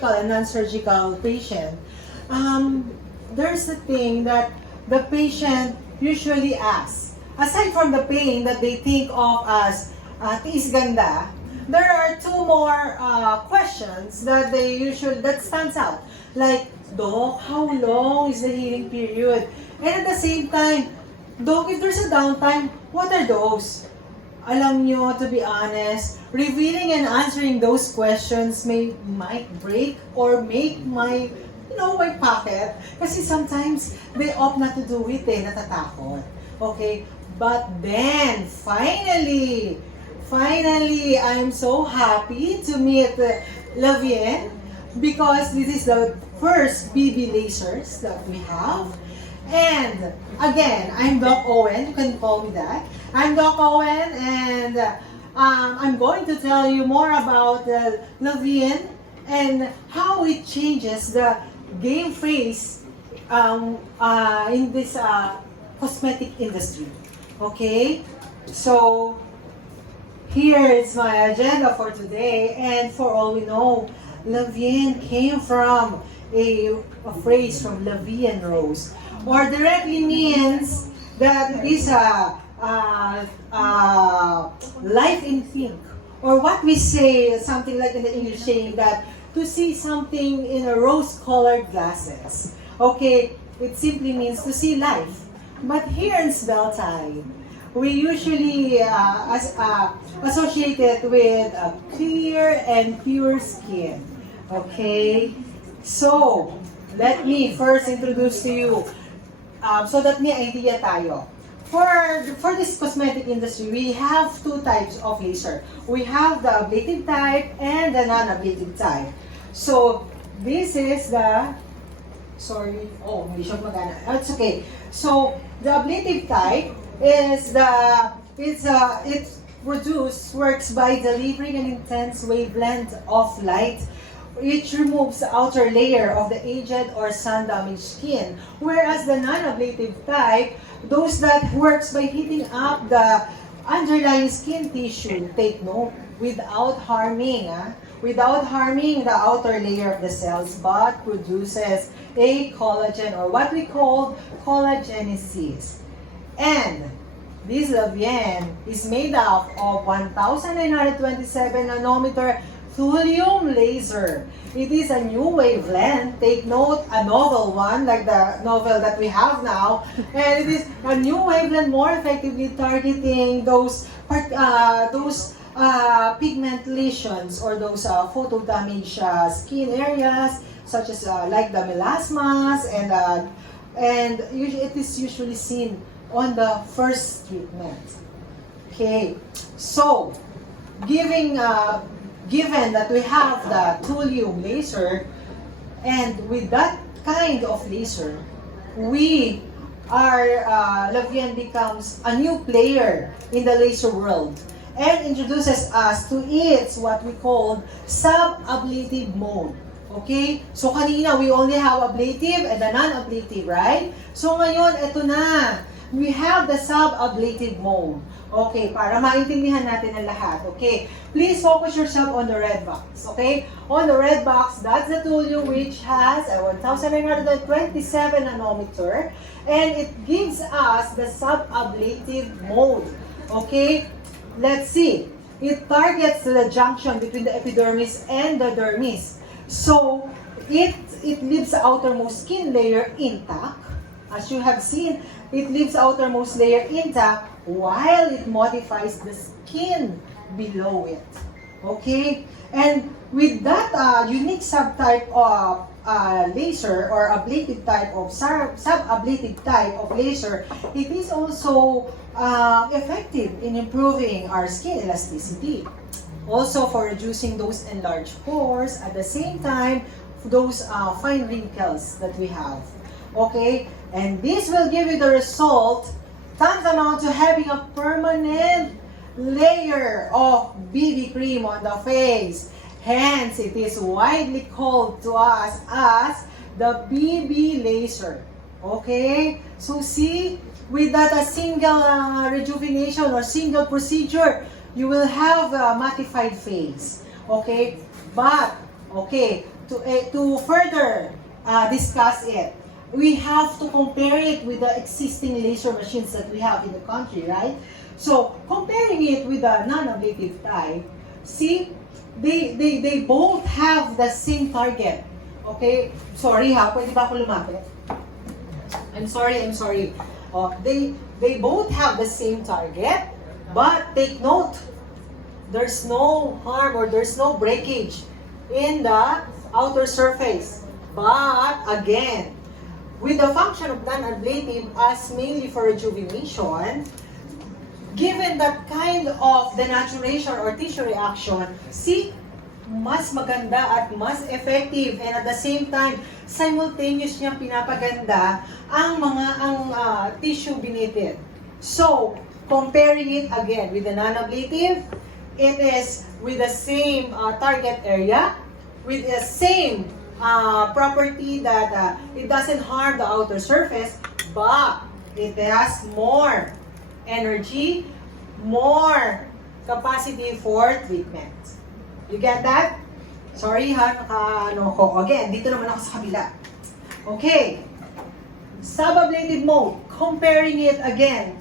surgical and non-surgical patient, there's a thing that the patient usually asks. Aside from the pain that they think of as tiis ganda, there are two more questions that that stands out. Like, Doc, how long is the healing period? And at the same time, Doc, if there's a downtime, what are those? Alam nyo, to be honest, revealing and answering those questions might break or make my pocket. Kasi sometimes, they opt not to do it natatakot. Okay? But then, finally, I'm so happy to meet LAVIEEN because this is the first BB lasers that we have. And again, I'm Doc Owen. You can call me that. I'm Doc Owen, and I'm going to tell you more about LAVIEEN and how it changes the game face in this cosmetic industry. Okay, so here is my agenda for today, and for all we know, LAVIEEN came from a phrase from LAVIEEN Rose, or directly means that it is life in pink, or what we say, something like in the English saying that to see something in a rose-colored glasses. Okay, it simply means to see life. But here in SvelTi, we usually associate it with a clear and pure skin. Okay? So, let me first introduce to you so that may idea tayo. For this cosmetic industry, we have two types of laser. We have the ablative type and the non-ablative type. So, this is the hindi siya magana. It's okay. So, the ablative type is it works by delivering an intense wavelength of light which removes the outer layer of the aged or sun-damaged skin. Whereas the non-ablative type, those that works by heating up the underlying skin tissue, take note, without harming the outer layer of the cells, but produces a collagen, or what we call collagenesis. And this LAVIEEN is made up of 1927 nanometer thulium laser. It is a new wavelength. Take note, a novel one, like the novel that we have now. And it is a new wavelength, more effectively targeting those pigment lesions or those photo damage skin areas, such as like the melasmas, and it is usually seen on the first treatment. Okay, so given that we have the thulium laser, and with that kind of laser, LAVIEEN becomes a new player in the laser world and introduces us to its what we call sub-ablative mode. Okay? So kanina, we only have ablative and the non-ablative, right? So ngayon, eto na. We have the sub-ablative mode. Okay, para maintindihan natin ang lahat. Okay, please focus yourself on the red box. Okay, on the red box, that's the thulium which has a 1927 nanometer, and it gives us the sub-ablative mode. Okay, let's see. It targets the junction between the epidermis and the dermis. So, it leaves the outermost skin layer intact. As you have seen, it leaves the outermost layer intact while it modifies the skin below it. Okay? And with that unique subtype of laser, or ablative type of sub-ablative type of laser, it is also effective in improving our skin elasticity. Also for reducing those enlarged pores, at the same time, those fine wrinkles that we have. Okay? And this will give you the result tantamount to having a permanent layer of BB cream on the face. Hence, it is widely called to us as the BB laser. Okay? So see, with that a single rejuvenation or single procedure, you will have a mattified face. Okay? But, okay, to further discuss it, we have to compare it with the existing laser machines that we have in the country, right? So, comparing it with the non-ablative type, see, they both have the same target. Okay? Sorry ha, pwede ba ako lumapit? I'm sorry. They both have the same target, but take note, there's no harm or there's no breakage in the outer surface. But again, with the function of non-ablative as mainly for rejuvenation, given that kind of denaturation or tissue reaction, see, mas maganda at mas effective, and at the same time, simultaneous niyang pinapaganda ang tissue beneath it. So, comparing it again with the non-ablative, it is with the same target area, with the same property that it doesn't harm the outer surface, but it has more energy, more capacity for treatment. You get that? Sorry ha, Again, dito naman ako sa kabila. Okay. Sub-ablative mode, comparing it again